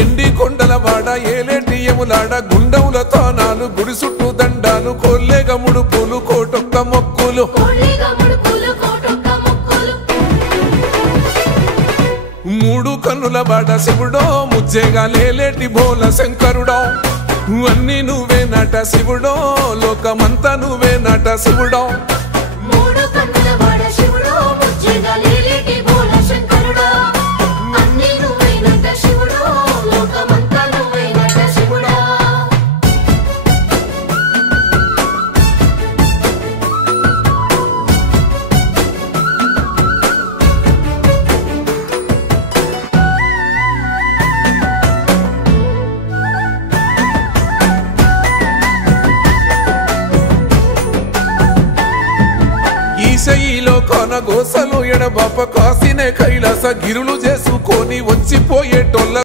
ఎండి కొండలవాడ ఏలేటి యములాడ గుండముల తానాలు గుడి చుట్టూ దండాలు కొల్లేగ ముడుపులు కోటొక్క మొక్కులు మూడు కన్నుల బాడ శివుడో ముజ్జేగా లేలేటి బోల శంకరుడో అన్ని నువ్వే నట శివుడో లోకమంతా నువ్వే నట శివుడో ఈశయిలో కొన గోసలు ఎడబాప కాసినే కైలాస గిరులు